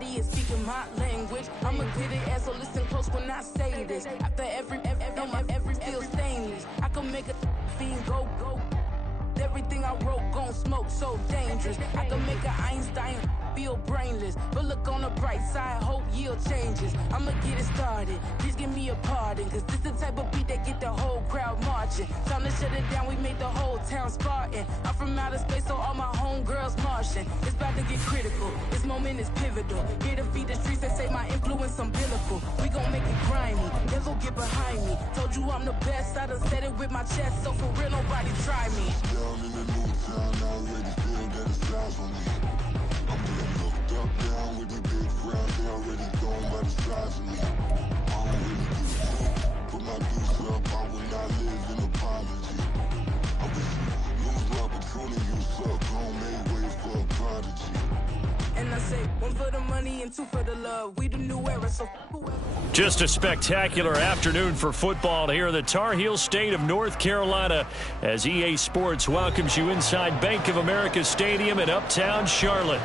Everybody is speaking my language. I'ma get it as so listen close when I say this. After every feel stainless. I can make a fiend go. Everything I wrote gon' smoke so dangerous. I can make an Einstein feel brainless. But look on the bright side, hope yield changes. I'ma get it started, please give me a pardon. Cause this the type of beat that get the whole crowd marching. Time to shut it down, we made the whole town Spartan. I'm from outer space, so all my homegirls Martian. It's about to get critical, this moment is pivotal. Here to feed the streets that say my influence umbilical. We gon' make it grimy, never get behind me. Told you I'm the best, I done said it with my chest. So for real, nobody try me. Down in the new town, I already feel that it's eyes on me. I'm getting looked up, down with the big crown. They already gone by the size of me. I don't really give a fuck. Put my deuce up, I will not live in apology. I wish you lose the opportunity, you suck. Homemade ways for a prodigy. And I say, one for the money and two for the love. We the new era, so whoever. Just a spectacular afternoon for football here in the Tar Heel state of North Carolina as EA Sports welcomes you inside Bank of America Stadium in uptown Charlotte.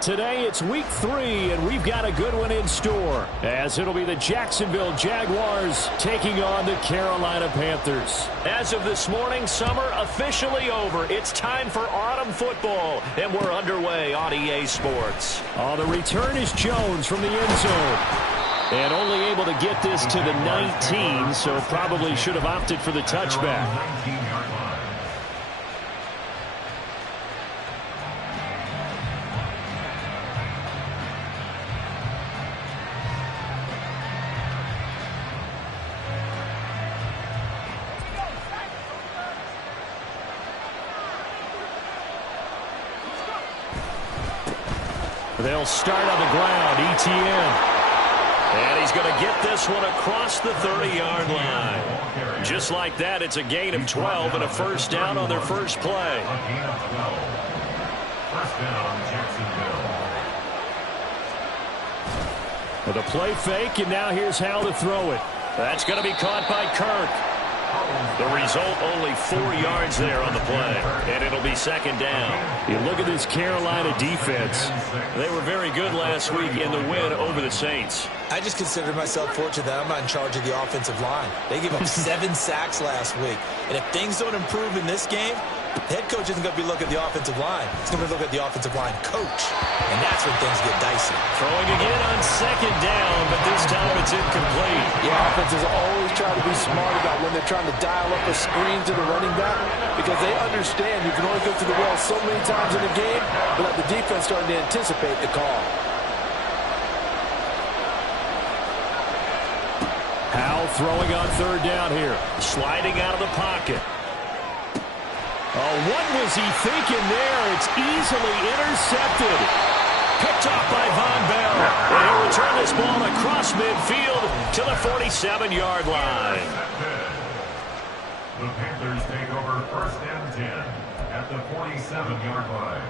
Today it's week 3, and we've got a good one in store, as it'll be the Jacksonville Jaguars taking on the Carolina Panthers. As of this morning, summer officially over. It's time for autumn football, and we're underway on EA Sports. The return is Jones from the end zone. And only able to get this to the 19, so probably should have opted for the touchback. They'll start on the ground, ETN. And he's going to get this one across the 30-yard line. Just like that, it's a gain of 12 and a first down on their first play. With a play fake, and now here's how to throw it. That's going to be caught by Kirk. The result, only 4 yards there on the play, and it'll be second down. You look at this Carolina defense. They were very good last week in the win over the Saints. I just consider myself fortunate that I'm not in charge of the offensive line. They gave up 7 sacks last week, and if things don't improve in this game, the head coach isn't going to be looking at the offensive line. He's going to be looking at the offensive line coach, and that's when things get dicey. Throwing again on second down, but this time it's incomplete. Yeah, offenses always try to be smart about when they're trying to dial up a screen to the running back, because they understand you can only go to the well so many times in a game without the defense starting to anticipate the call. Howell throwing on third down here. Sliding out of the pocket. Oh, what was he thinking there? It's easily intercepted. Picked off by Von Bell. And he'll return this ball across midfield to the 47-yard line. The Panthers take over first and 10 at the 47-yard line.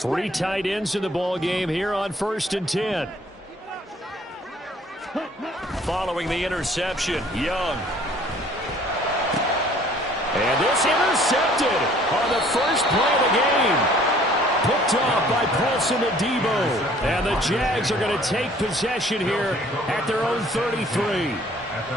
Three tight ends in the ball game here on first and 10. Following the interception, Young. And this intercepted on the first play of the game. Picked off by Paulson Adebo. And the Jags are going to take possession here at their own 33.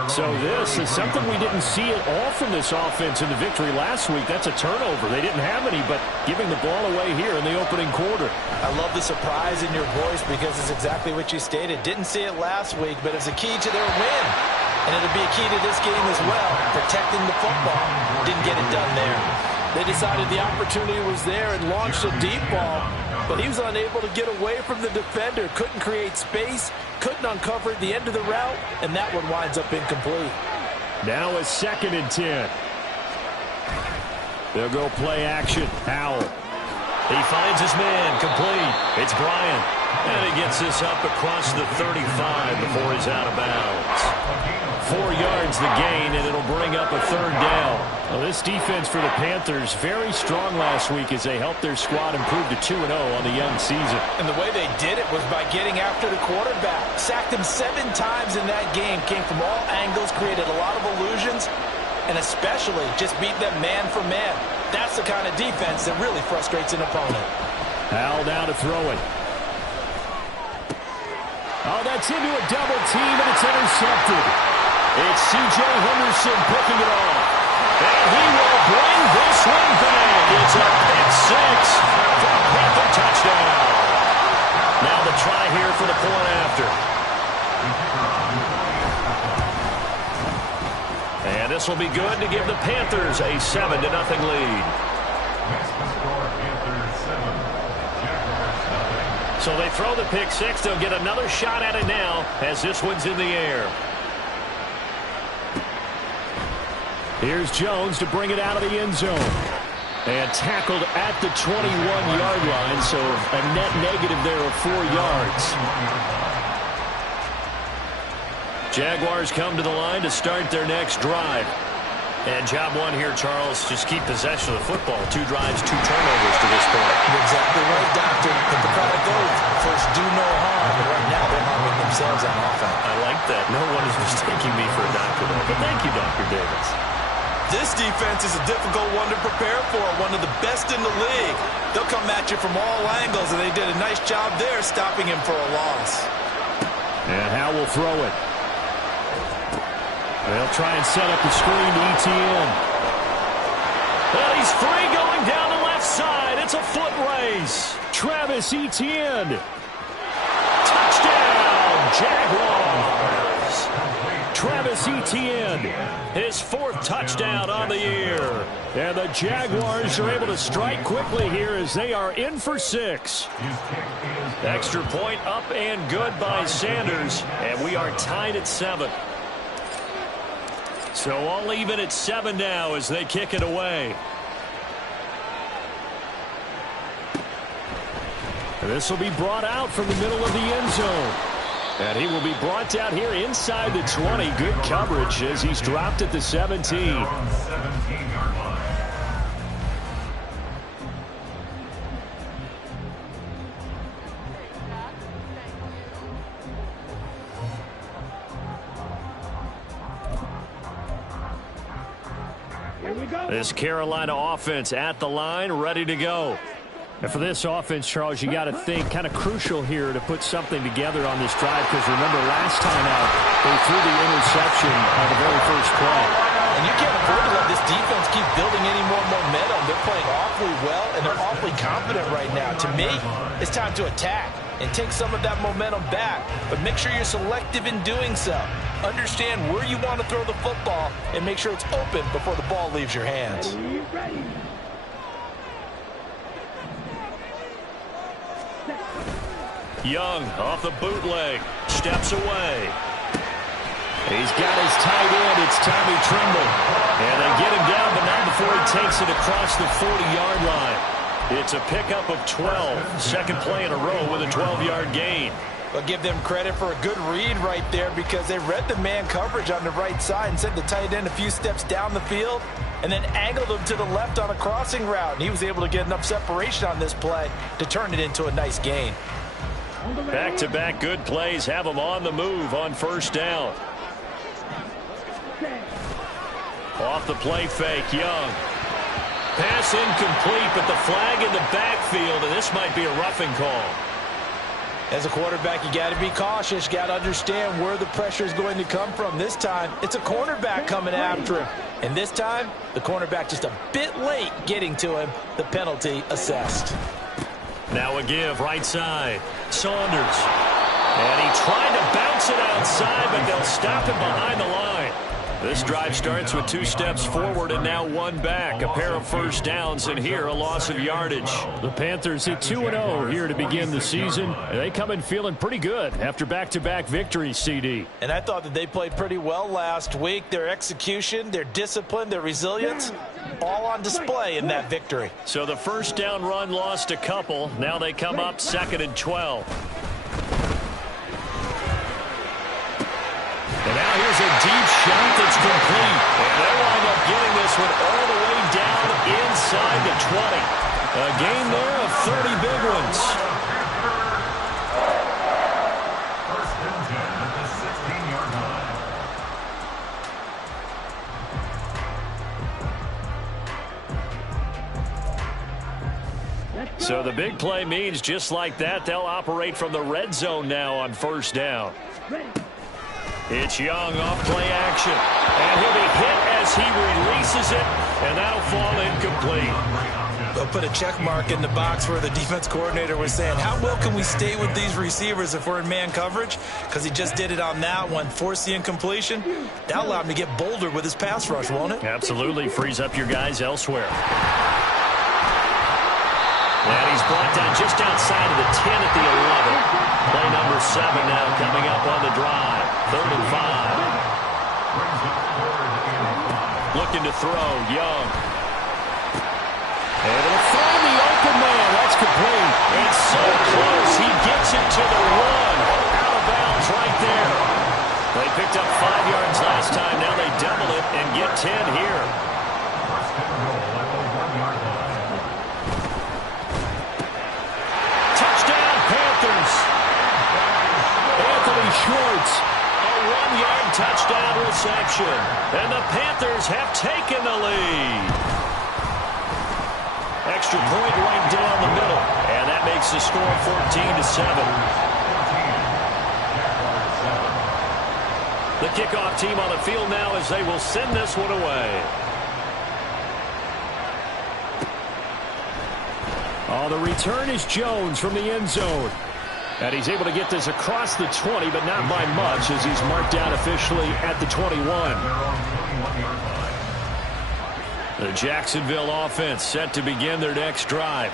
So this is something we didn't see at all from this offense in the victory last week. That's a turnover. They didn't have any, but giving the ball away here in the opening quarter. I love the surprise in your voice because it's exactly what you stated. Didn't see it last week, but it's a key to their win. And it'll be a key to this game as well, protecting the football. Didn't get it done there. They decided the opportunity was there and launched a deep ball, but he was unable to get away from the defender, couldn't create space, couldn't uncover the end of the route, and that one winds up incomplete. Now a 2nd and 10. They'll go play action. Howell. He finds his man, complete. It's Bryant. And he gets this up across the 35 before he's out of bounds. 4 yards the gain, and it'll bring up a 3rd down. Well, this defense for the Panthers, very strong last week as they helped their squad improve to 2-0 on the young season. And the way they did it was by getting after the quarterback. Sacked him 7 times in that game, came from all angles, created a lot of illusions, and especially just beat them man for man. That's the kind of defense that really frustrates an opponent. Howell now to throw it. Oh, that's into a double team, and it's intercepted. It's C.J. Henderson picking it off. And he will bring this one back. It's a pick 6 for a Panther touchdown. Now the try here for the point after. And this will be good to give the Panthers a 7-0 lead. So they throw the pick 6. They'll get another shot at it now as this one's in the air. Here's Jones to bring it out of the end zone. And tackled at the 21-yard line, so a net negative there of 4 yards. Jaguars come to the line to start their next drive. And job 1 here, Charles, just keep possession of the football. 2 drives, 2 turnovers to this point. You're exactly right, Doctor. But the product goes, first do no harm. And right now they're harming themselves on offense. I like that. No one is mistaking me for a doctor, though. But thank you, Dr. Davis. This defense is a difficult one to prepare for, one of the best in the league. They'll come at you from all angles, and they did a nice job there stopping him for a loss. And Howell will throw it. They'll try and set up the screen to Etienne. And he's free going down the left side. It's a foot race. Travis Etienne. Touchdown, Jaguars. Travis Etienne, his 4th touchdown on the year. And the Jaguars are able to strike quickly here as they are in for 6. Extra point up and good by Sanders. And we are tied at 7. So all even at 7 now as they kick it away. This will be brought out from the middle of the end zone. And he will be brought out here inside the 20. Good coverage as he's dropped at the 17. This Carolina offense at the line, ready to go. And for this offense, Charles, you got to think kind of crucial here to put something together on this drive, because remember last time out, they threw the interception on the very first play. And you can't afford to let this defense keep building any more momentum. They're playing awfully well, and they're awfully confident right now. To me, it's time to attack and take some of that momentum back, but make sure you're selective in doing so. Understand where you want to throw the football and make sure it's open before the ball leaves your hands. Young off the bootleg, steps away. He's got his tight end. It's Tommy Tremble. And they get him down, but not before he takes it across the 40-yard line. It's a pickup of 12. Second play in a row with a 12-yard gain. But give them credit for a good read right there, because they read the man coverage on the right side and sent the tight end a few steps down the field and then angled him to the left on a crossing route. And he was able to get enough separation on this play to turn it into a nice gain. Back-to-back good plays have him on the move on first down. Off the play fake, Young. Pass incomplete, but the flag in the backfield, and this might be a roughing call. As a quarterback, you got to be cautious. You got to understand where the pressure is going to come from. This time, it's a cornerback coming after him. And this time, the cornerback just a bit late getting to him. The penalty assessed. Now a give right side. Saunders. And he tried to bounce it outside, but they'll stop him behind the line. This drive starts with 2 steps forward and now 1 back. A pair of first downs, and here a loss of yardage. The Panthers hit 2-0 here to begin the season. They come in feeling pretty good after back-to-back victories, CD. And I thought that they played pretty well last week. Their execution, their discipline, their resilience, all on display in that victory. So the first down run lost a couple. Now they come up 2nd and 12. And now here's a deep shot that's complete. And they wind up getting this one all the way down inside the 20. A gain there of 30 big ones. First and 10 at the 16-yard line. So the big play means just like that, they'll operate from the red zone now on first down. It's Young off play action. And he'll be hit as he releases it, and that'll fall incomplete. They'll put a check mark in the box where the defense coordinator was saying, how well can we stay with these receivers if we're in man coverage? Because he just did it on that one, forced the incompletion. That'll allow him to get bolder with his pass rush, won't it? Absolutely. Frees up your guys elsewhere. And he's brought down just outside of the 10 at the 11. Play number 7 now coming up on the drive. 3rd and 5. Looking to throw, Young. And it'll find the open man. That's complete. It's so close. He gets it to the 1. Out of bounds right there. They picked up 5 yards last time. Now they double it and get 10 here. First and goal at the 1-yard line. Touchdown, Panthers. Anthony Schwartz, a 1-yard touchdown reception. And the Panthers have taken the lead. Extra point right down the middle. And that makes the score 14-7. The kickoff team on the field now as they will send this one away. Oh, the return is Jones from the end zone. And he's able to get this across the 20, but not by much as he's marked down officially at the 21. The Jacksonville offense set to begin their next drive.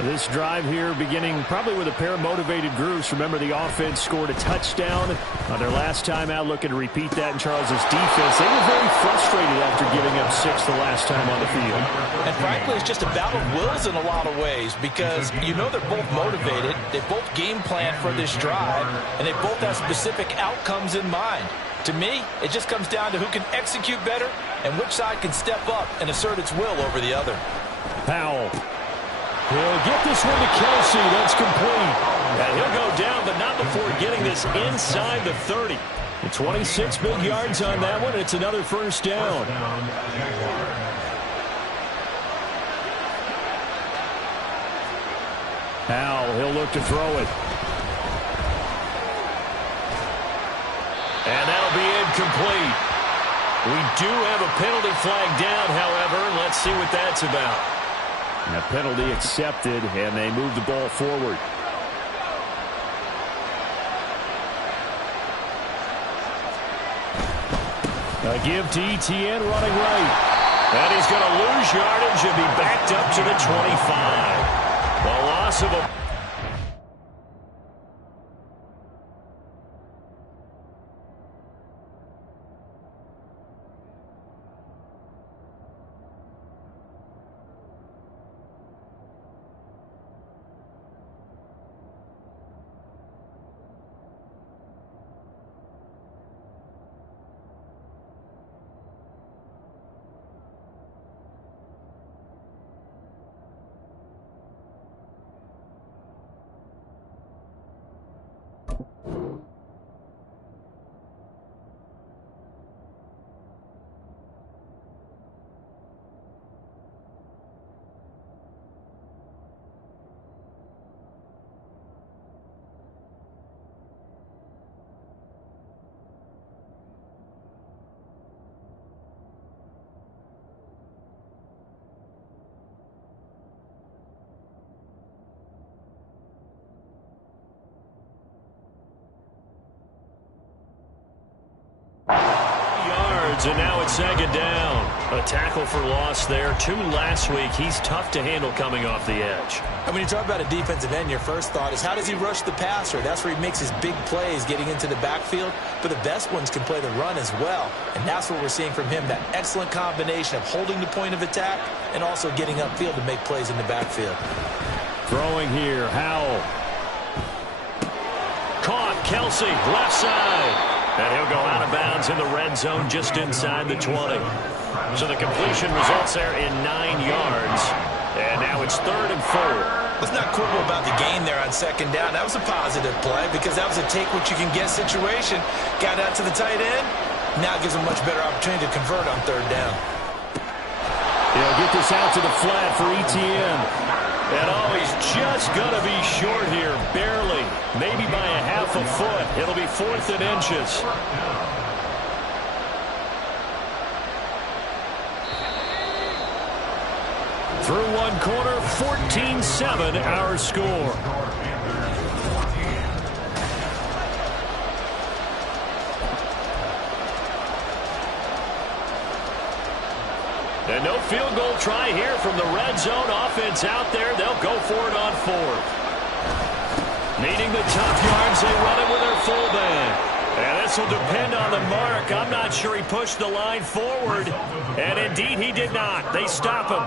This drive here beginning probably with a pair of motivated groups. Remember, the offense scored a touchdown on their last time out, looking to repeat that in Charles's defense. They were very frustrated after giving up 6 the last time on the field. And frankly, it's just a battle of wills in a lot of ways because you know they're both motivated. They both game plan for this drive, and they both have specific outcomes in mind. To me, it just comes down to who can execute better and which side can step up and assert its will over the other. Powell. He'll get this one to Kelsey. That's complete. And he'll go down, but not before getting this inside the 30. 26 big yards on that one. It's another first down. Powell, he'll look to throw it. And that'll be incomplete. We do have a penalty flag down, however. Let's see what that's about. And a penalty accepted, and they move the ball forward. A give to Etienne running right. And he's going to lose yardage and be backed up to the 25. The loss of a... yards, and now it's second down. A tackle for loss there. 2 last week. He's tough to handle coming off the edge. And when you talk about a defensive end, your first thought is how does he rush the passer? That's where he makes his big plays getting into the backfield. But the best ones can play the run as well. And that's what we're seeing from him, that excellent combination of holding the point of attack and also getting upfield to make plays in the backfield. Throwing here, Howell. Caught, Kelsey, left side. And he'll go out of bounds in the red zone just inside the 20. So the completion results there in 9 yards. And now it's 3rd and 4. Let's not quibble about the gain there on second down. That was a positive play because that was a take-what-you-can-get situation. Got out to the tight end. Now gives him a much better opportunity to convert on 3rd down. He'll get this out to the flat for Etienne. And he's just going to be short here, barely. Maybe by a half a foot. It'll be 4th and inches. Through one quarter, 14-7 our score. And no field goal try here from the red zone. Offense out there. They'll go for it on 4th. Needing the tough yards, they run it with their fullback. And this will depend on the mark. I'm not sure he pushed the line forward. And indeed, he did not. They stop him.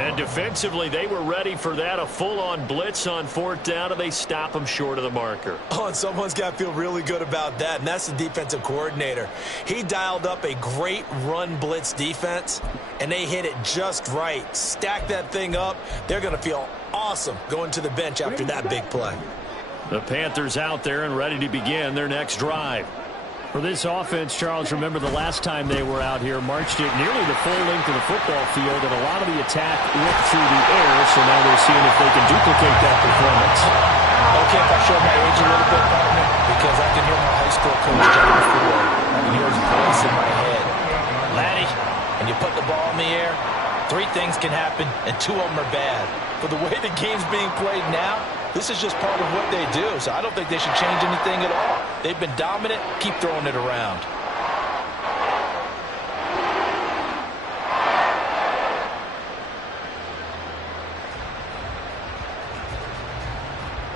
And defensively, they were ready for that. A full-on blitz on 4th down, and they stop him short of the marker. Oh, and someone's got to feel really good about that, and that's the defensive coordinator. He dialed up a great run blitz defense, and they hit it just right. Stack that thing up. They're going to feel awesome going to the bench after that big play. The Panthers out there and ready to begin their next drive. For this offense, Charles, remember the last time they were out here, marched it nearly the full length of the football field, and a lot of the attack went through the air, so now they're seeing if they can duplicate that performance. Okay, if I show my age a little bit, partner, because I can hear my high school coach, John Ford. I can hear his voice in my head. Laddie, and you put the ball in the air, 3 things can happen, and 2 of them are bad. But the way the game's being played now, this is just part of what they do, so I don't think they should change anything at all. They've been dominant. Keep throwing it around.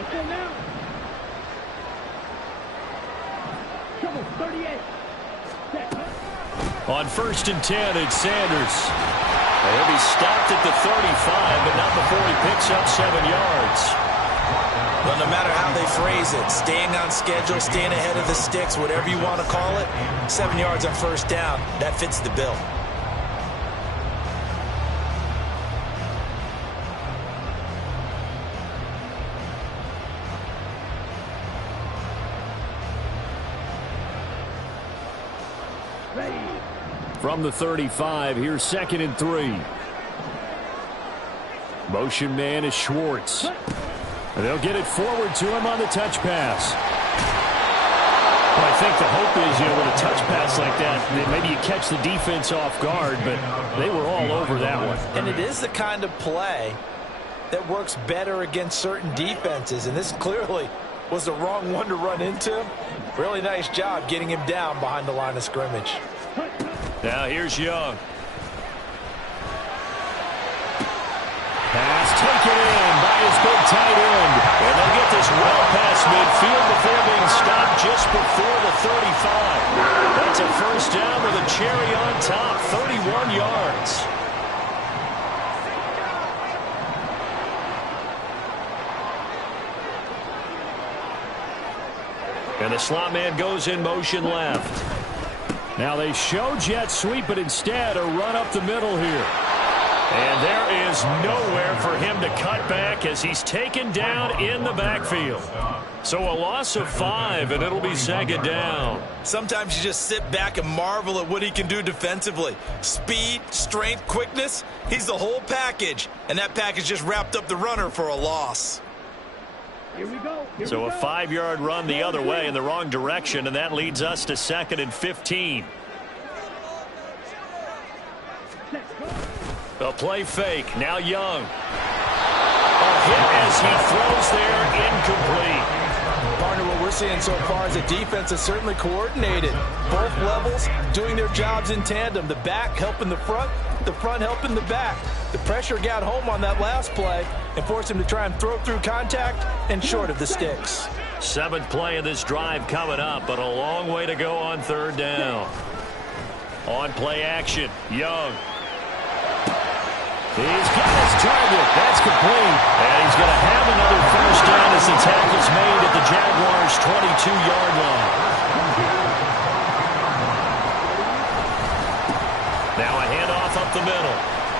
Okay, now. Come on, 38. On 1st and 10, it's Sanders. He'll be stopped at the 35, but not before he picks up 7 yards. Well, no matter how they phrase it, staying on schedule, staying ahead of the sticks, whatever you want to call it, 7 yards on 1st down, that fits the bill. From the 35, here's 2nd and 3. Motion man is Schwartz. And they'll get it forward to him on the touch pass. Well, I think the hope is, with a touch pass like that, maybe you catch the defense off guard, but they were all over that one. And it is the kind of play that works better against certain defenses, and this clearly was the wrong one to run into. Really nice job getting him down behind the line of scrimmage. Now here's Young. Pass taken in by his big tight end. And they'll get this well past midfield before being stopped just before the 35. That's a 1st down with a cherry on top, 31 yards. And the slot man goes in motion left. Now they show jet sweep, but instead a run up the middle here. And there is nowhere for him to cut back as he's taken down in the backfield. So a loss of 5, and it'll be 2nd down. Sometimes you just sit back and marvel at what he can do defensively. Speed, strength, quickness, he's the whole package. And that package just wrapped up the runner for a loss. Here we go. So a 5-yard run the other way in the wrong direction, and that leads us to 2nd and 15. A play fake. Now Young. A hit as he throws there, incomplete. Partner, what we're seeing so far is the defense is certainly coordinated. Both levels doing their jobs in tandem. The back helping the front helping the back. The pressure got home on that last play and forced him to try and throw through contact and short of the sticks. 7th play of this drive coming up, but a long way to go on 3rd down. On play action, Young. He's got his target. That's complete. And he's going to have another first down as the tackle's made at the Jaguars' 22-yard line. Now a handoff up the middle.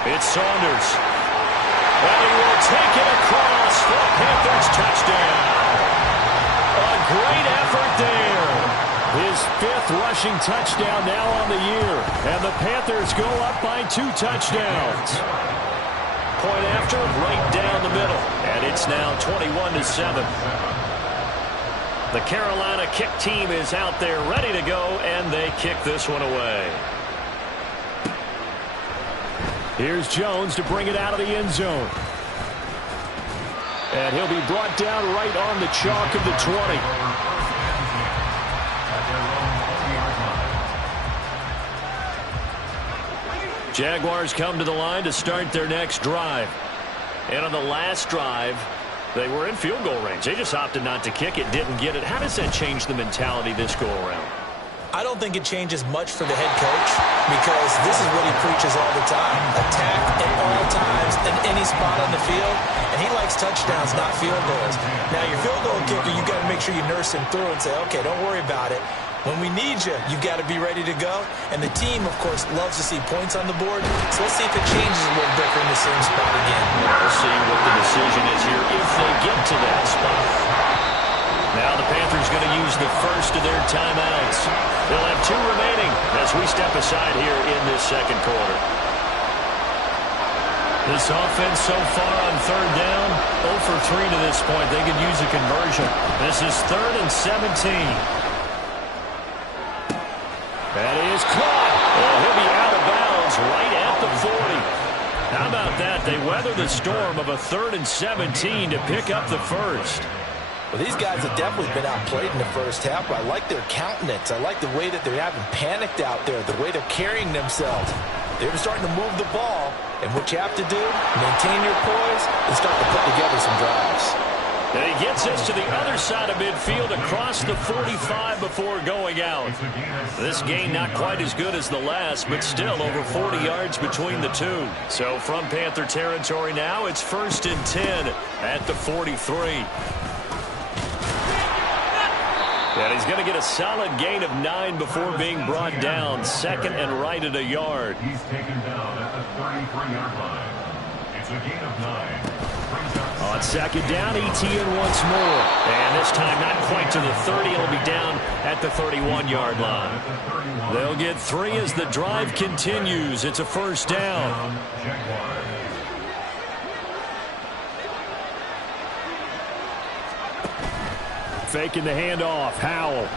It's Saunders. And he will take it across for a Panthers touchdown. A great effort there. His 5th rushing touchdown now on the year. And the Panthers go up by 2 touchdowns. Point after, right down the middle. And it's now 21-7. The Carolina kick team is out there ready to go, and they kick this one away. Here's Jones to bring it out of the end zone. And he'll be brought down right on the chalk of the 20. Jaguars come to the line to start their next drive. And on the last drive, they were in field goal range. They just opted not to kick it, didn't get it. How does that change the mentality this go-around? I don't think it changes much for the head coach because this is what he preaches all the time. Attack at all times in any spot on the field. And he likes touchdowns, not field goals. Now, your field goal kicker, you got to make sure you nurse him through and say, okay, don't worry about it. When we need you, you've got to be ready to go. And the team, of course, loves to see points on the board. So let's see if it changes a little bit from the same spot again. We'll see what the decision is here if they get to that spot. Now the Panthers going to use the first of their timeouts. They'll have 2 remaining as we step aside here in this second quarter. This offense so far on 3rd down, 0 for 3 to this point. They could use a conversion. This is 3rd and 17. That is caught. Oh, he'll be out of bounds right at the 40. How about that? They weather the storm of a 3rd and 17 to pick up the first. Well, these guys have definitely been outplayed in the first half, but I like their countenance. I like the way that they're having panicked out there, the way they're carrying themselves. They're starting to move the ball, and what you have to do, maintain your poise and start to put together some drives. And he gets us to the other side of midfield across the 45 before going out. This gain not quite as good as the last, but still over 40 yards between the two. So from Panther territory now, it's 1st and 10 at the 43. And he's going to get a solid gain of 9 before being brought down. 2nd and right at a yard. He's taken down at the 33-yard line. It's a gain of 9. On 2nd down, ETN once more. And this time not quite to the 30. It'll be down at the 31-yard line. They'll get 3 as the drive continues. It's a 1st down. Faking the handoff. Howell.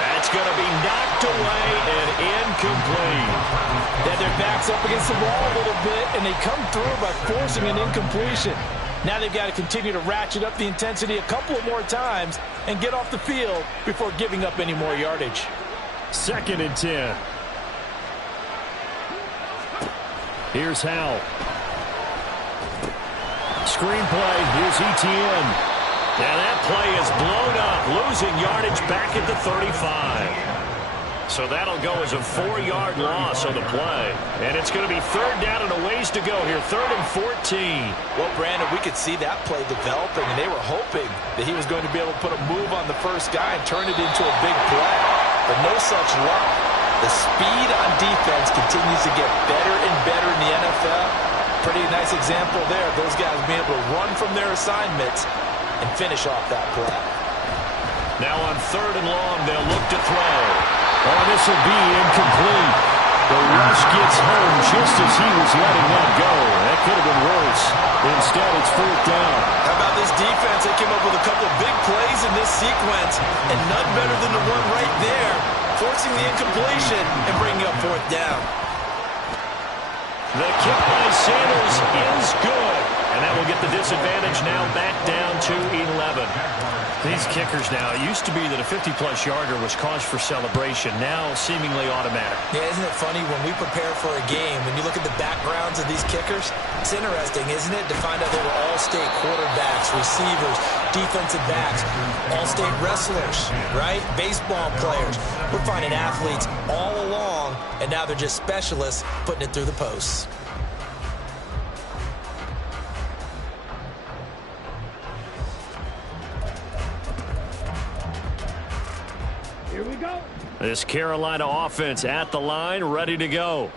That's going to be knocked away and incomplete. Then their back's up against the wall a little bit, and they come through by forcing an incompletion. Now they've got to continue to ratchet up the intensity a couple of more times and get off the field before giving up any more yardage. 2nd and 10. Here's Howell. Screenplay. Here's ETN. And that play is blown up, losing yardage back at the 35. So that'll go as a 4-yard loss on the play. And it's going to be 3rd down and a ways to go here, 3rd and 14. Well, Brandon, we could see that play developing, and they were hoping that he was going to be able to put a move on the first guy and turn it into a big play. But no such luck. The speed on defense continues to get better and better in the NFL. Pretty nice example there. Those guys being able to run from their assignments and finish off that play. Now on 3rd and long, they'll look to throw. Oh, this will be incomplete. The rush gets home just as he was letting that go. That could have been worse. Instead, it's 4th down. How about this defense? They came up with a couple of big plays in this sequence, and none better than the one right there, forcing the incompletion and bringing up 4th down. The kick by Sanders is good. And that will get the disadvantage now back down 22-11. These kickers now, it used to be that a 50-plus yarder was cause for celebration. Now seemingly automatic. Yeah, isn't it funny when we prepare for a game, when you look at the backgrounds of these kickers, it's interesting, isn't it, to find out they were all-state quarterbacks, receivers, defensive backs, all-state wrestlers, right? Baseball players. We're finding athletes all along, and now they're just specialists putting it through the posts. Here we go. This Carolina offense at the line, ready to go.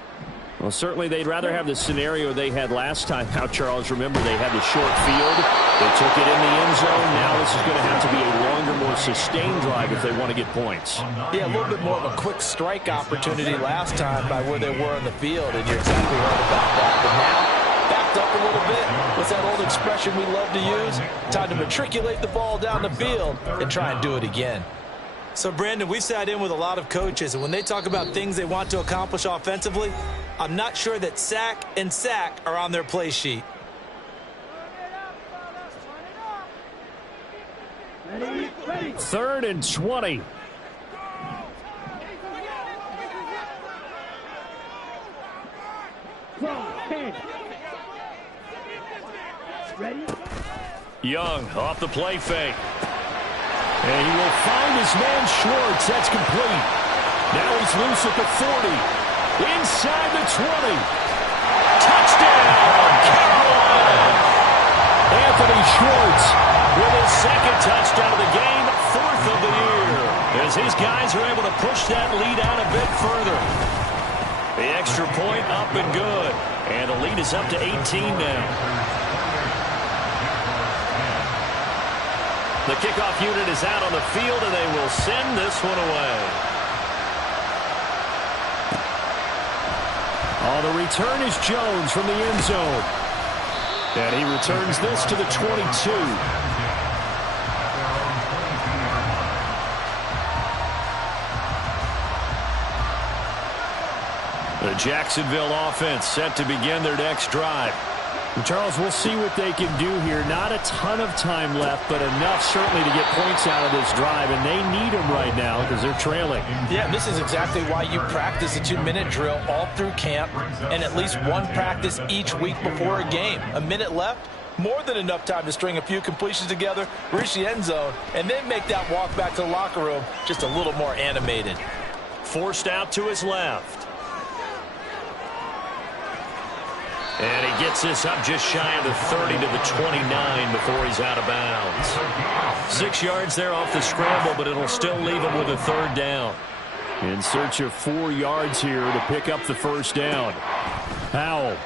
Well, certainly they'd rather have the scenario they had last time out, Charles. Remember, they had the short field. They took it in the end zone. Now this is going to have to be a longer, more sustained drive if they want to get points. Yeah, a little bit more of a quick strike opportunity last time by where they were on the field, and you're exactly right about that. But now, backed up a little bit. What's that old expression we love to use? Time to matriculate the ball down the field and try and do it again. So, Brandon, we sat in with a lot of coaches, and when they talk about things they want to accomplish offensively, I'm not sure that sack and sack are on their play sheet. Ready, ready. 3rd and 20. From 10. Ready? Young off the play fake. And he will find his man Schwartz. That's complete. Now he's loose at the 40. Inside the 20. Touchdown, Carolina! Anthony Schwartz with his second touchdown of the game, 4th of the year, as his guys are able to push that lead out a bit further. The extra point up and good. And the lead is up to 18 now. The kickoff unit is out on the field, and they will send this one away. Oh, the return is Jones from the end zone. And he returns this to the 22. The Jacksonville offense set to begin their next drive. Charles, we'll see what they can do here. Not a ton of time left, but enough certainly to get points out of this drive, and they need them right now because they're trailing. Yeah, this is exactly why you practice a 2-minute drill all through camp and at least one practice each week before a game. A minute left, more than enough time to string a few completions together, reach the end zone, and then make that walk back to the locker room just a little more animated. Forced out to his left. And he gets this up just shy of the 30 to the 29 before he's out of bounds. 6 yards there off the scramble, but it'll still leave him with a 3rd down. In search of 4 yards here to pick up the 1st down. Howell.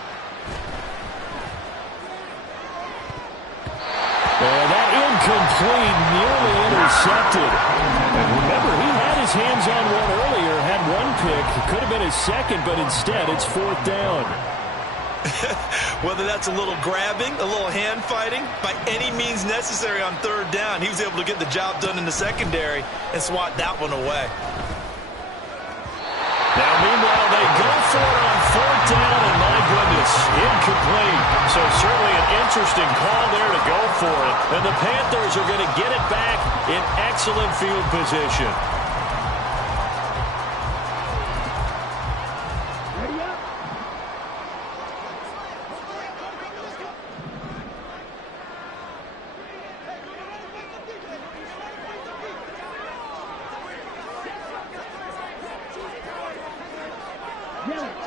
And that incomplete, nearly intercepted. And remember, he had his hands on one earlier, had one pick. It could have been his second, but instead it's 4th down. Whether that's a little grabbing, a little hand fighting, by any means necessary on 3rd down, he was able to get the job done in the secondary and swat that one away. Now, meanwhile, they go for it on 4th down, and my goodness, incomplete. So certainly an interesting call there to go for it. And the Panthers are going to get it back in excellent field position.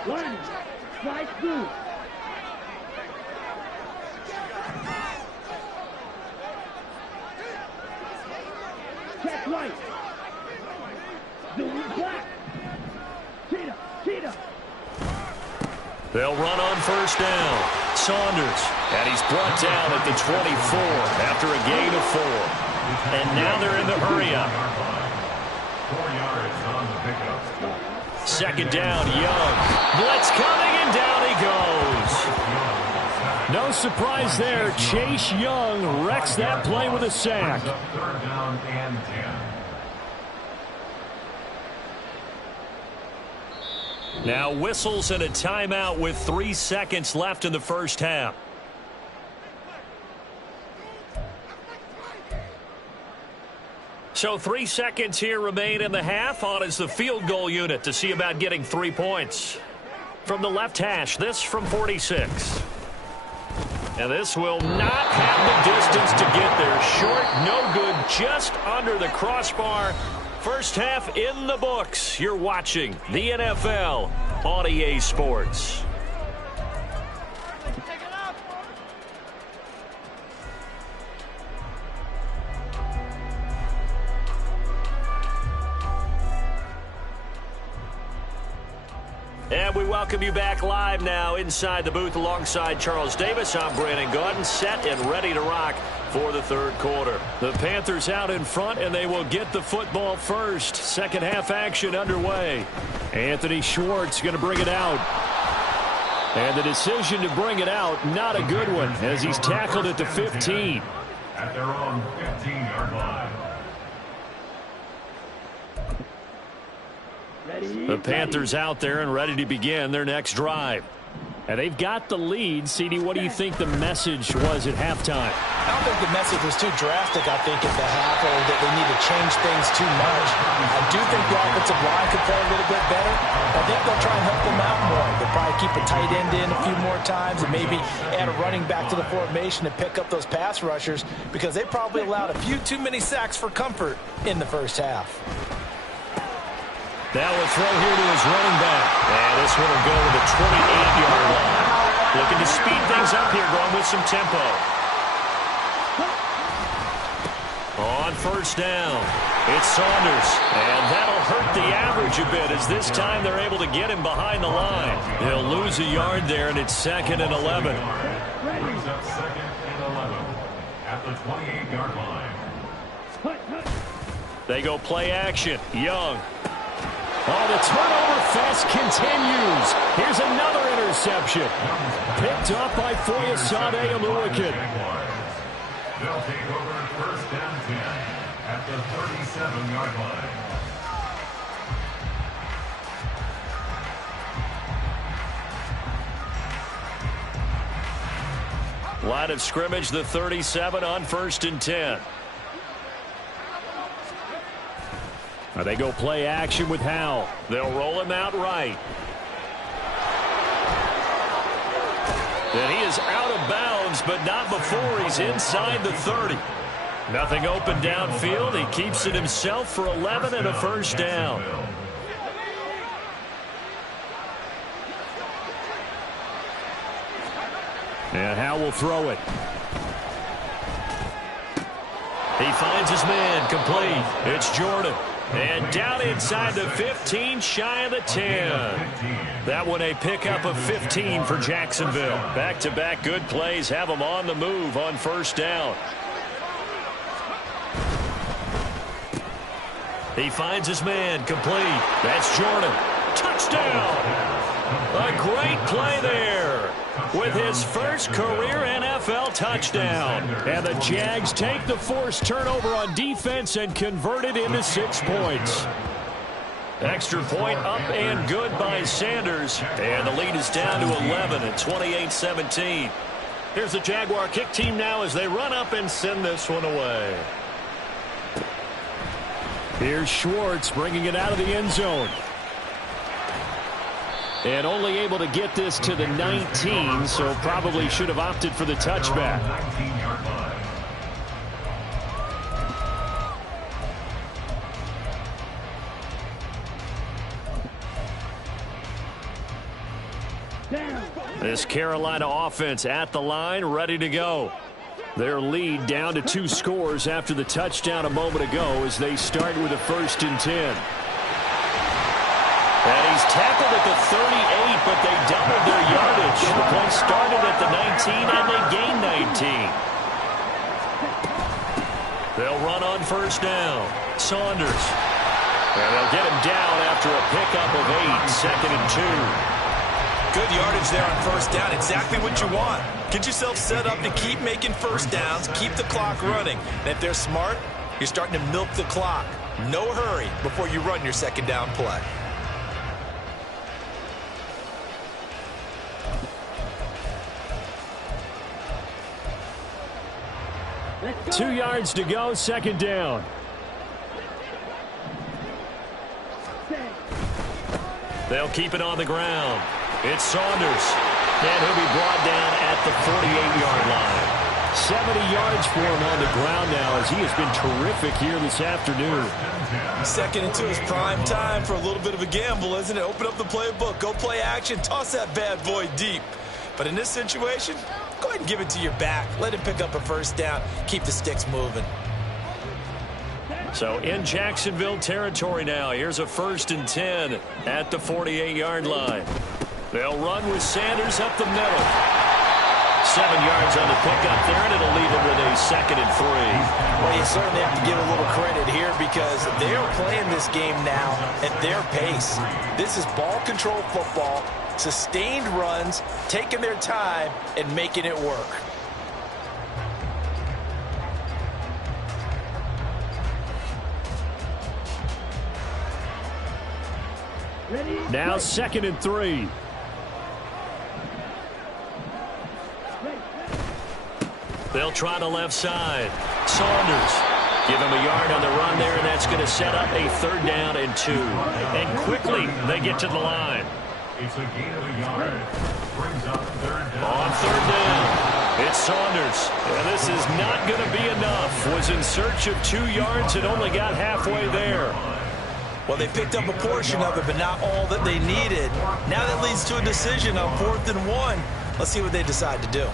Line. Slide through. Check right. Doing black. Cheetah. Cheetah. They'll run on 1st down. Saunders. And he's brought down at the 24 after a gain of 4. And now they're in the hurry-up. 4 yards on the pickup. 2nd down, Young. Blitz coming, and down he goes. No surprise there. Chase Young wrecks that play with a sack. 3rd down and 10. Now whistles and a timeout with 3 seconds left in the 1st half. So 3 seconds here remain in the half. On is the field goal unit to see about getting 3 points. From the left hash, this from 46. And this will not have the distance to get there. Short, no good, just under the crossbar. First half in the books. You're watching the NFL on EA Sports. And we welcome you back live now inside the booth alongside Charles Davis. I'm Brandon Gaudin, set and ready to rock for the third quarter. The Panthers out in front, and they will get the football first. Second half action underway. Anthony Schwartz going to bring it out. And the decision to bring it out, not a good one, as he's tackled at the 15. At their own 15-yard line. The Panthers out there and ready to begin their next drive. And they've got the lead. CD, what do you think the message was at halftime? I don't think the message was too drastic, I think, at the half, or that they need to change things too much. I do think the offensive line could play a little bit better. I think they'll try and help them out more. They'll probably keep a tight end in a few more times and maybe add a running back to the formation to pick up those pass rushers, because they probably allowed a few too many sacks for comfort in the first half. Now a throw here to his running back. And this one will go to the 28-yard line. Looking to speed things up here, going with some tempo. On first down, it's Saunders. And that'll hurt the average a bit, as this time they're able to get him behind the line. He'll lose a yard there, and it's 2nd and 11. Brings up 2nd and 11 at the 28-yard line. They go play action. Young. Oh, the turnover fest continues. Here's another interception. Picked up by Foyesade Oluwakin. They'll take over first down 10 at the 37-yard line. Line of scrimmage, the 37 on 1st and 10. They go play action with Howell. They'll roll him out right. And he is out of bounds, but not before he's inside the 30. Nothing open downfield. He keeps it himself for 11 and a first down. And Howell will throw it. He finds his man, complete. It's Jordan. And down inside the 15, shy of the 10. That one a pickup of 15 for Jacksonville. Back-to-back good plays have them on the move on first down. He finds his man, complete. That's Jordan. Touchdown! A great play there with his first career NFL touchdown. And the Jags take the forced turnover on defense and convert it into 6 points. Extra point up and good by Sanders. And the lead is down to 11 at 28-17. Here's the Jaguar kick team now as they run up and send this one away. Here's Schwartz bringing it out of the end zone. And only able to get this to the 19, so probably should have opted for the touchback. This Carolina offense at the line, ready to go. Their lead down to 2 scores after the touchdown a moment ago as they start with a 1st and 10. And he's tackled at the 38, but they doubled their yardage. The play started at the 19, and they gained 19. They'll run on first down. Saunders. And they'll get him down after a pickup of 8, 2nd and 2. Good yardage there on first down. Exactly what you want. Get yourself set up to keep making first downs, keep the clock running. And if they're smart, you're starting to milk the clock. No hurry before you run your second down play. 2 yards to go, second down. They'll keep it on the ground. It's Saunders. And he'll be brought down at the 48-yard line. 70 yards for him on the ground now as he has been terrific here this afternoon. Second into his prime time for a little bit of a gamble, isn't it? Open up the playbook, go play action, toss that bad boy deep. But in this situation, go ahead and give it to your back. Let him pick up a first down. Keep the sticks moving. So in Jacksonville territory now, here's a 1st and 10 at the 48-yard line. They'll run with Sanders up the middle. 7 yards on the pickup there, and it'll leave him with a 2nd and 3. Well, you certainly have to give a little credit here because they're playing this game now at their pace. This is ball control football, sustained runs, taking their time, and making it work. Now 2nd and 3. They'll try the left side. Saunders. Give him a yard on the run there, and that's going to set up a 3rd down and 2. And quickly, they get to the line. It's a gain of a yard. Brings up 3rd down. On 3rd down, it's Saunders. And this is not going to be enough. Was in search of 2 yards and only got halfway there. Well, they picked up a portion of it, but not all that they needed. Now that leads to a decision on 4th and 1. Let's see what they decide to do.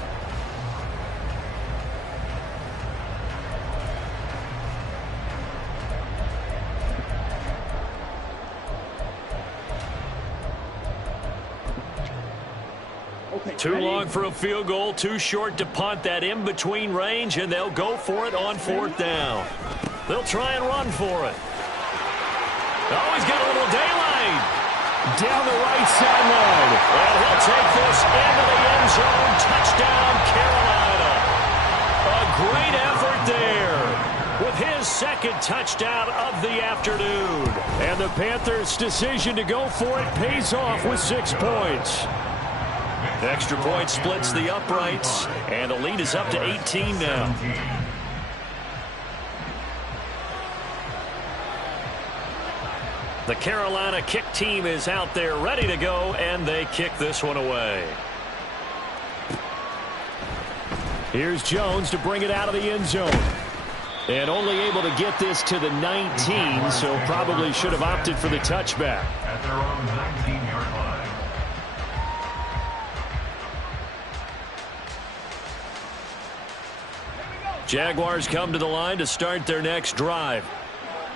Too long for a field goal, too short to punt that in-between range, and they'll go for it on 4th down. They'll try and run for it. Oh, he's got a little daylight. Down the right sideline. And he'll take this into the end zone. Touchdown, Carolina. A great effort there with his 2nd touchdown of the afternoon. And the Panthers' decision to go for it pays off with 6 points. Extra point splits the uprights, and the lead is up to 18 now. The Carolina kick team is out there ready to go, and they kick this one away. Here's Jones to bring it out of the end zone. And only able to get this to the 19, so probably should have opted for the touchback. At their own 19-yard line. Jaguars come to the line to start their next drive.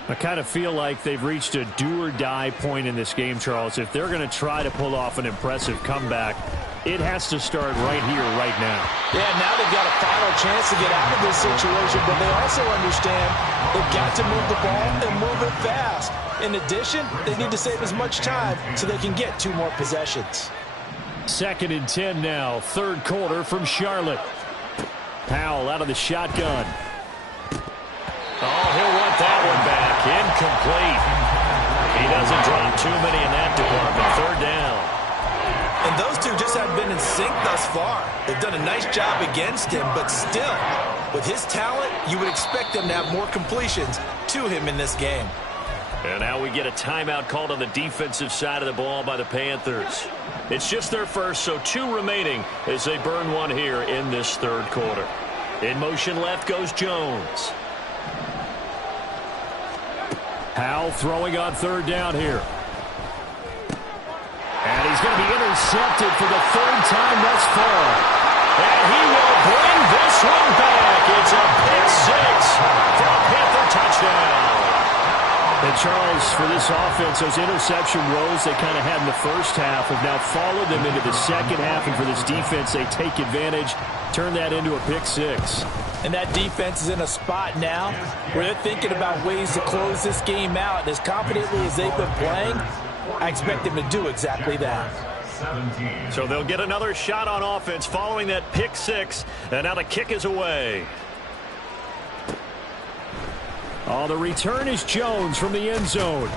I kind of feel like they've reached a do-or-die point in this game, Charles. If they're going to try to pull off an impressive comeback, it has to start right here, right now. Yeah, now they've got a final chance to get out of this situation, but they also understand they've got to move the ball and move it fast. In addition, they need to save as much time so they can get 2 more possessions. 2nd and 10 now, 3rd quarter from Charlotte. Powell out of the shotgun. Oh, he'll want that one back. Incomplete. He doesn't drop too many in that department. 3rd down. And those two just haven't been in sync thus far. They've done a nice job against him, but still, with his talent, you would expect them to have more completions to him in this game. And now we get a timeout called on the defensive side of the ball by the Panthers. It's just their first, so 2 remaining as they burn one here in this 3rd quarter. In motion left goes Jones. Powell throwing on 3rd down here. And he's going to be intercepted for the 3rd time thus far. And he will bring this one back. It's a pick 6 for a Panther touchdown. And Charles, for this offense, those interception woes they kind of had in the first half have now followed them into the second half. And for this defense, they take advantage, turn that into a pick 6. And that defense is in a spot now where they're thinking about ways to close this game out. And as confidently as they've been playing, I expect them to do exactly that. So they'll get another shot on offense following that pick 6. And now the kick is away. Oh, the return is Jones from the end zone.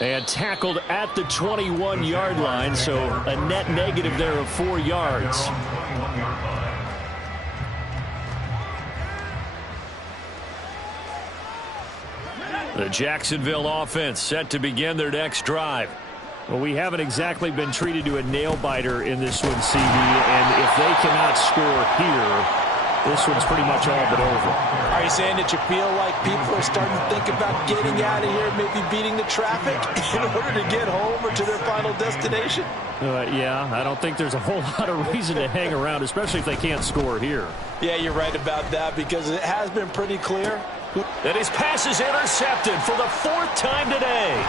And tackled at the 21-yard line, so a net negative there of 4 yards. The Jacksonville offense set to begin their next drive. Well, we haven't exactly been treated to a nail-biter in this one, CD, and if they cannot score here, this one's pretty much all but over. Are you saying that you feel like people are starting to think about getting out of here, maybe beating the traffic in order to get home or to their final destination? Yeah, I don't think there's a whole lot of reason to hang around, especially if they can't score here. Yeah, you're right about that because it has been pretty clear. And his pass is intercepted for the 4th time today.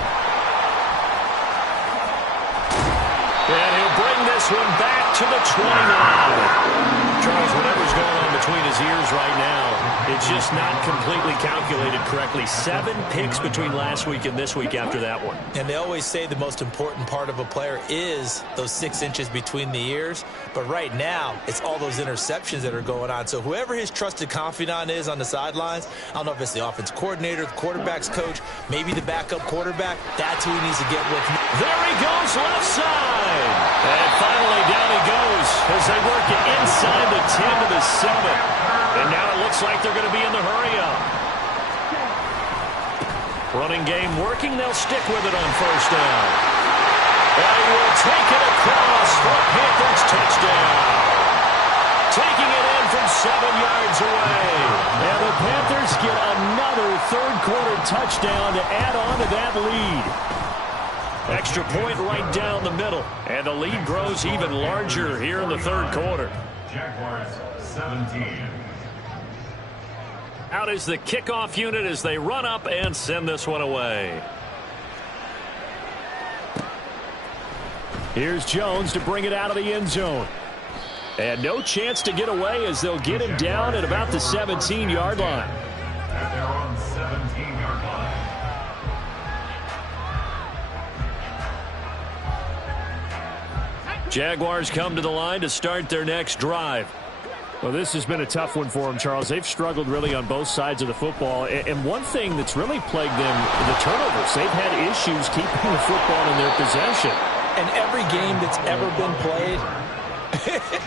And he'll bring this one back to the 29. Charles, whatever's going on between his ears right now, it's just not completely calculated correctly. 7 picks between last week and this week after that one. And they always say the most important part of a player is those 6 inches between the ears. But right now, it's all those interceptions that are going on. So whoever his trusted confidant is on the sidelines, I don't know if it's the offense coordinator, the quarterback's coach, maybe the backup quarterback, that's who he needs to get with. There he goes, left side. And finally down he goes as they work it inside the 10 to the 7. And now it looks like they're going to be in the hurry-up. Running game working. They'll stick with it on 1st down. And he will take it across for Panthers touchdown. Taking it in from 7 yards away. And the Panthers get another third-quarter touchdown to add on to that lead. Extra point right down the middle. And the lead grows even larger here in the 3rd quarter. Jaguars 17. Out is the kickoff unit as they run up and send this one away. Here's Jones to bring it out of the end zone. And no chance to get away as they'll get him down at about the 17-yard line. At their own 17-yard line. Jaguars come to the line to start their next drive. Well, this has been a tough one for them, Charles. They've struggled really on both sides of the football. And one thing that's really plagued them, the turnovers. They've had issues keeping the football in their possession. And every game that's ever been played,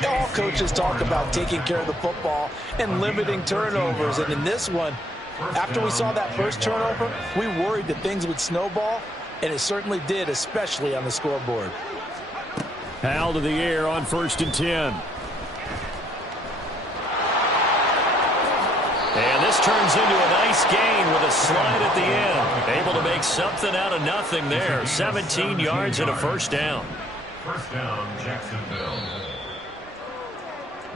all coaches talk about taking care of the football and limiting turnovers. And in this one, after we saw that first turnover, we worried that things would snowball, and it certainly did, especially on the scoreboard. Howell to the air on 1st and 10. And this turns into a nice gain with a slide at the end. Able to make something out of nothing there. 17 yards and a 1st down. 1st down, Jacksonville.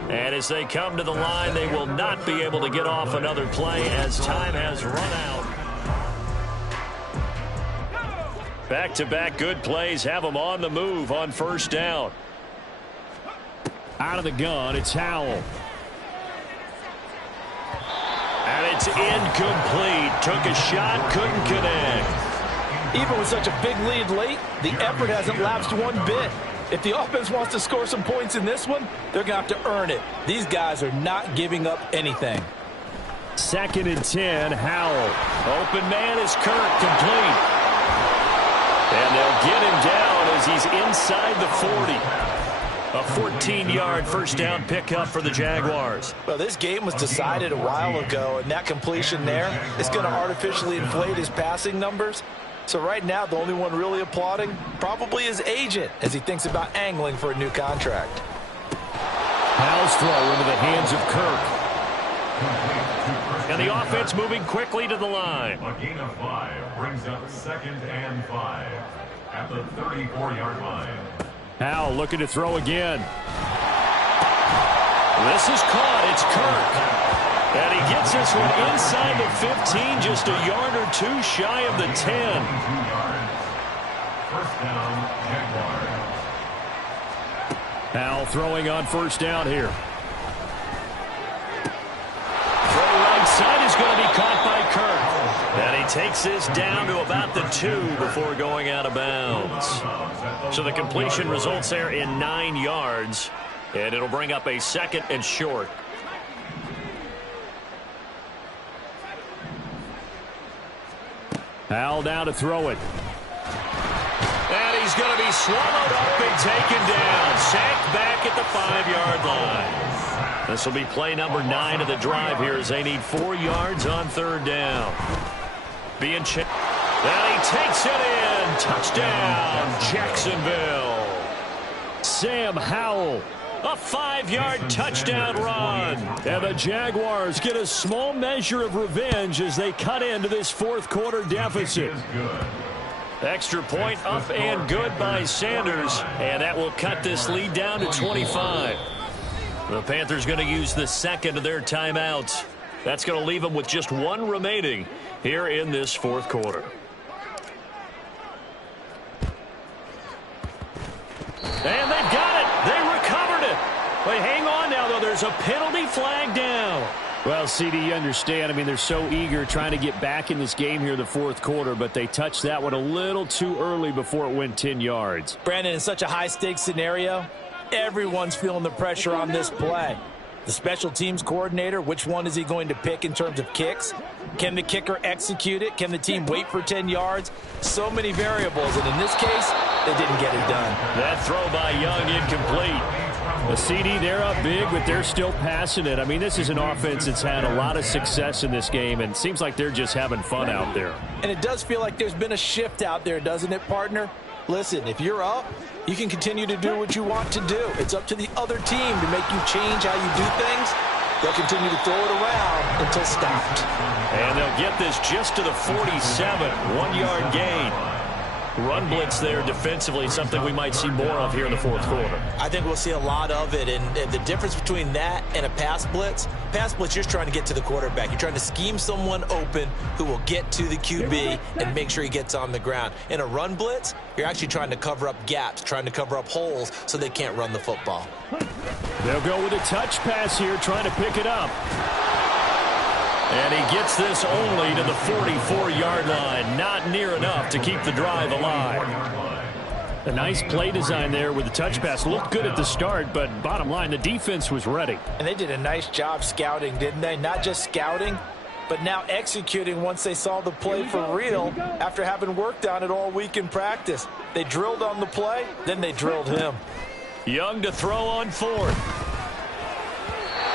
And as they come to the line, they will not be able to get off another play as time has run out. Back-to-back good plays have them on the move on 1st down. Out of the gun, it's Howell. And it's incomplete. Took a shot, couldn't connect. Even with such a big lead late, the effort hasn't lapsed one bit. If the offense wants to score some points in this one, they're going to have to earn it. These guys are not giving up anything. 2nd and 10, Howell. Open man is Kirk, complete. And they'll get him down as he's inside the 40. A 14-yard 1st down pickup for the Jaguars. Well, this game was decided a while ago, and that completion there is going to artificially inflate his passing numbers. So right now, the only one really applauding probably his agent as he thinks about angling for a new contract. Howell's throw into the hands of Kirk. And the offense moving quickly to the line. A gain of 5 brings up 2nd and 5 at the 34-yard line. Howell looking to throw again. This is caught. It's Kirk. And he gets this one inside the 15, just a yard or 2 shy of the 10. 2 yards. 1st down, Jaguars. Howell throwing on 1st down here. Throw right side is going to be caught by Kirk. And he takes this down to about the 2 before going out of bounds. So the completion results there in 9 yards. And it'll bring up a 2nd and short. Howell down to throw it. And he's going to be swallowed up and taken down. Sacked back at the 5-yard line. This will be play number 9 of the drive here as they need 4 yards on 3rd down. Being checked. And he takes it in. Touchdown, Jacksonville. Sam Howell. A 5-yard touchdown run. And the Jaguars get a small measure of revenge as they cut into this fourth quarter deficit. Extra point up and good by Sanders. And that will cut this lead down to 25. The Panthers going to use the second of their timeouts. That's going to leave them with just one remaining here in this fourth quarter. And they've got it. They recovered it. But hang on now, though. There's a penalty flag down. Well, CD, you understand. I mean, they're so eager trying to get back in this game here in the fourth quarter, but they touched that one a little too early before it went 10 yards. Brandon, in such a high-stakes scenario, everyone's feeling the pressure on this play. The special teams coordinator, which one is he going to pick in terms of kicks? Can the kicker execute it? Can the team wait for 10 yards? So many variables, and in this case, they didn't get it done. That throw by Young incomplete. The CD, they're up big, but they're still passing it. I mean, this is an offense that's had a lot of success in this game, and it seems like they're just having fun out there. And it does feel like there's been a shift out there, doesn't it, partner? Listen, if you're up, you can continue to do what you want to do. It's up to the other team to make you change how you do things. They'll continue to throw it around until stopped. And they'll get this just to the 47, 1-yard gain. Run blitz there defensively, something we might see more of here in the fourth quarter. I think we'll see a lot of it, and the difference between that and a pass blitz, you're just trying to get to the quarterback. You're trying to scheme someone open who will get to the QB and make sure he gets on the ground. In a run blitz, you're actually trying to cover up gaps, trying to cover up holes so they can't run the football. They'll go with a touch pass here, trying to pick it up. And he gets this only to the 44-yard line. Not near enough to keep the drive alive. A nice play design there with the touch pass. Looked good at the start, but bottom line, the defense was ready. And they did a nice job scouting, didn't they? Not just scouting, but now executing once they saw the play for real after having worked on it all week in practice. They drilled on the play, then they drilled him. Young to throw on fourth.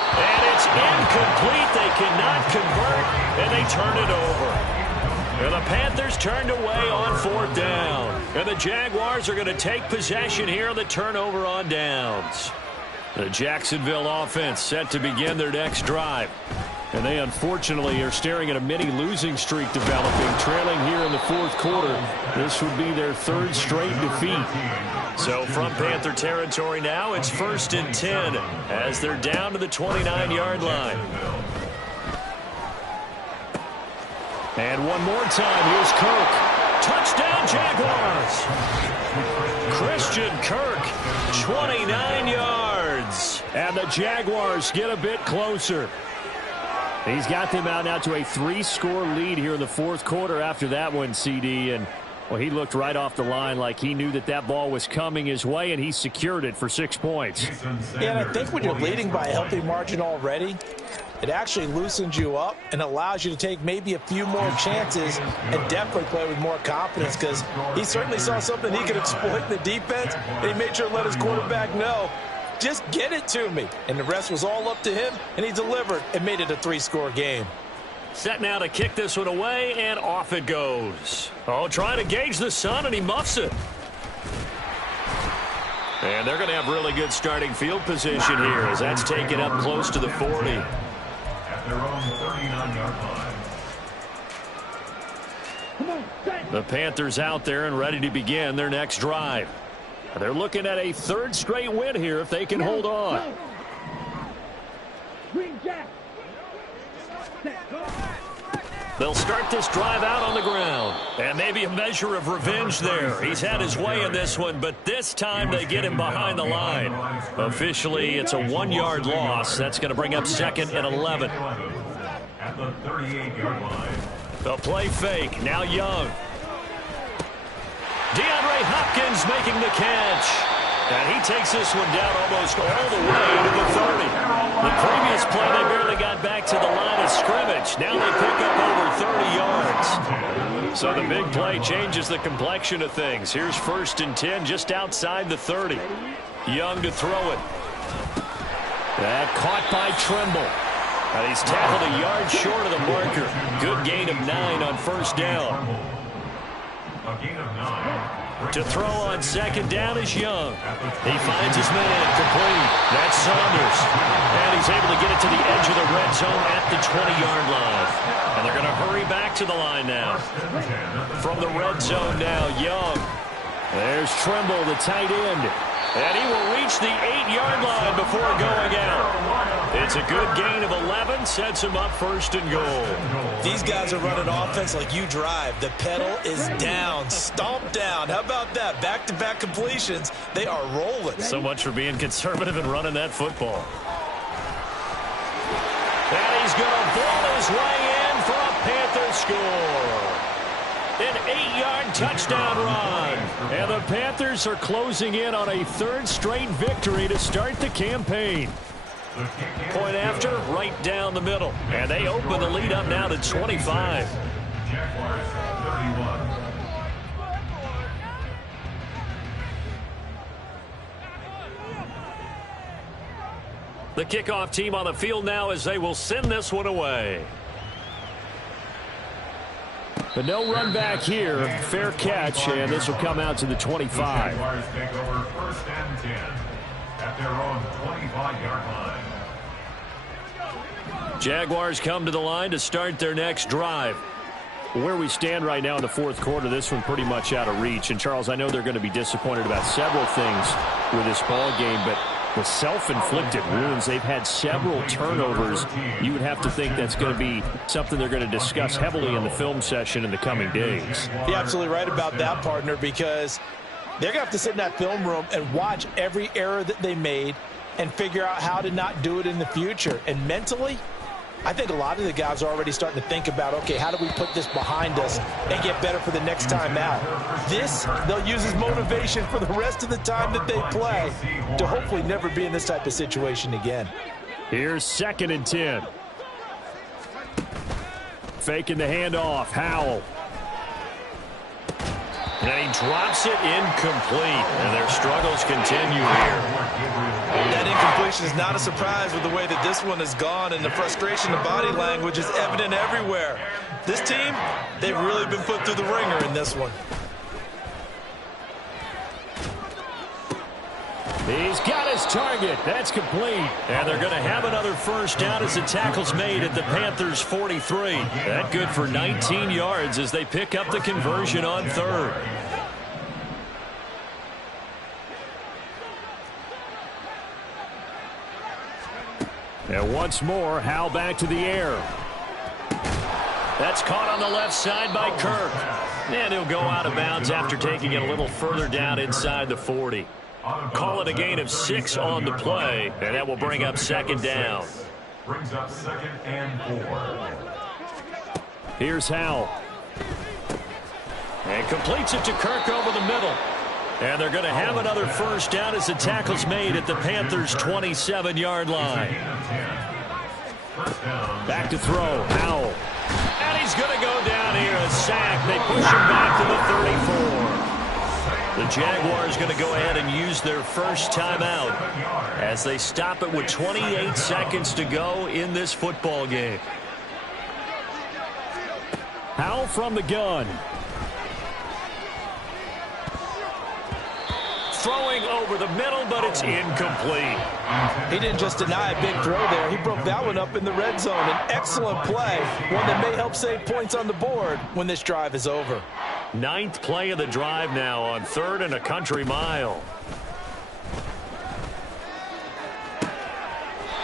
And it's incomplete. They cannot convert, and they turn it over. And the Panthers turned away on fourth down. And the Jaguars are going to take possession here on the turnover on downs. The Jacksonville offense set to begin their next drive. And they unfortunately are staring at a mini losing streak developing, trailing here in the fourth quarter. This would be their third straight defeat. So from Panther territory now, it's 1st and 10 as they're down to the 29-yard line. And one more time, here's Kirk. Touchdown, Jaguars! Christian Kirk, 29 yards. And the Jaguars get a bit closer. He's got them out now to a 3-score lead here in the fourth quarter after that one, CD. And, well, he looked right off the line like he knew that that ball was coming his way, and he secured it for 6 points. Yeah, and I think when you're leading by a healthy margin already, it actually loosens you up and allows you to take maybe a few more chances and definitely play with more confidence, because he certainly saw something he could exploit in the defense, and he made sure to let his quarterback know, just get it to me. And the rest was all up to him, and he delivered and made it a 3-score game. Set now to kick this one away, and off it goes. Oh, trying to gauge the sun, and he muffs it. And they're going to have really good starting field position here as that's taken up close to the 40. At their own 39-yard line. The Panthers out there and ready to begin their next drive. They're looking at a third straight win here if they can hold on. They'll start this drive out on the ground. And maybe a measure of revenge there. He's had his way in this one, but this time they get him behind the line. Officially, it's a 1-yard loss. That's going to bring up 2nd and 11. At the 38-yard line. The play fake. Now Young. DeAndre Hopkins making the catch. And he takes this one down almost all the way to the 30. The previous play, they barely got back to the line of scrimmage. Now they pick up over 30 yards. So the big play changes the complexion of things. Here's 1st and 10 just outside the 30. Young to throw it. That caught by Tremble. And he's tackled a yard short of the marker. Good gain of 9 on 1st down. A gain of 9. To throw on second down is Young. He finds his man complete. That's Saunders. And he's able to get it to the edge of the red zone at the 20-yard line. And they're going to hurry back to the line now. From the red zone now, Young. There's Trimble, the tight end. And he will reach the 8-yard line before going out. It's a good gain of 11, sets him up first and goal. These guys are running offense like you drive. The pedal is down, stomped down. How about that? Back-to-back completions. They are rolling. So much for being conservative and running that football. And he's going to ball his way in for a Panther score. An 8-yard touchdown run. And the Panthers are closing in on a third straight victory to start the campaign. Point after, right down the middle. And they open the lead up now to 25. Jaguars 31. The kickoff team on the field now as they will send this one away. But no run back here. Fair catch, and this will come out to the 25. Jaguars take over first and 10 at their own 25-yard line. Jaguars come to the line to start their next drive. Where we stand right now in the fourth quarter, this one pretty much out of reach. And, Charles, I know they're going to be disappointed about several things with this ball game, but the self-inflicted wounds, they've had several turnovers. You would have to think that's going to be something they're going to discuss heavily in the film session in the coming days. You're absolutely right about that, partner, because they're going to have to sit in that film room and watch every error that they made and figure out how to not do it in the future. And mentally, I think a lot of the guys are already starting to think about, okay, how do we put this behind us and get better for the next time out? This, they'll use as motivation for the rest of the time that they play to hopefully never be in this type of situation again. Here's 2nd and 10. Faking the handoff. Howell. And he drops it incomplete. And their struggles continue here. That incompletion is not a surprise with the way that this one has gone, and the frustration, the body language is evident everywhere. This team, they've really been put through the ringer in this one. He's got his target. That's complete. And they're going to have another first down as the tackle's made at the Panthers' 43. That good for 19 yards as they pick up the conversion on third. And once more, Howell back to the air. That's caught on the left side by Kirk. And he'll go out of bounds after taking it a little further down inside the 40. Call it a gain of 6 on the play, and that will bring up second down. Brings up 2nd and 4. Here's Howell. And completes it to Kirk over the middle. And they're going to have another first down as the tackle's made at the Panthers' 27-yard line. Back to throw. Howell. And he's going to go down here, a sack. They push him back to the 34. The Jaguars going to go ahead and use their first timeout as they stop it with 28 seconds to go in this football game. Howell from the gun. Throwing over the middle, but it's incomplete. He didn't just deny a big throw there. He broke that one up in the red zone. An excellent play, one that may help save points on the board when this drive is over. 9th play of the drive now on 3rd and a country mile.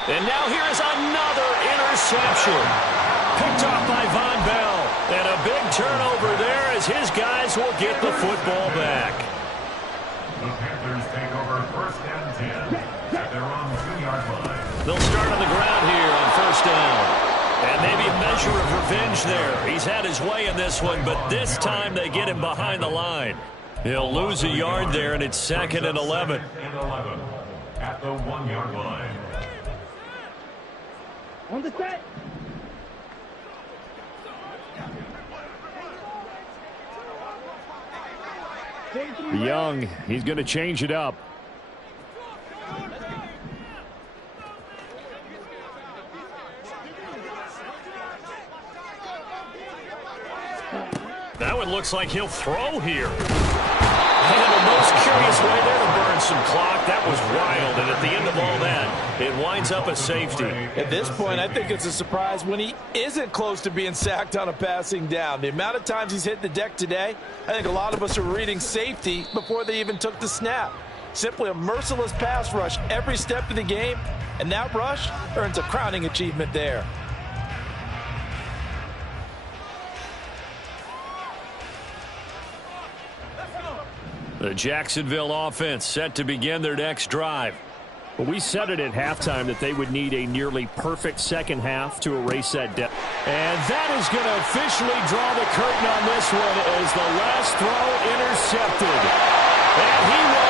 And now here is another interception. Picked off by Von Bell. And a big turnover there as his guys will get the football back. The Panthers take over first and 10 at their own 2-yard line. They'll start on the ground here on first down. And maybe a measure of revenge there. He's had his way in this one, but this time they get him behind the line. He'll lose a yard there, and it's 2nd and 11. 2nd and 11 at the 1-yard line. On the set. Young, he's going to change it up. That one looks like he'll throw here. And the most curious way there to burn some clock. That was wild. And at the end of all that, it winds up a safety. At this point, I think it's a surprise when he isn't close to being sacked on a passing down. The amount of times he's hit the deck today, I think a lot of us are reading safety before they even took the snap. Simply a merciless pass rush every step of the game, and that rush earns a crowning achievement there. The Jacksonville offense set to begin their next drive. Well, we said it at halftime that they would need a nearly perfect second half to erase that debt. And that is going to officially draw the curtain on this one as the last throw intercepted. And he will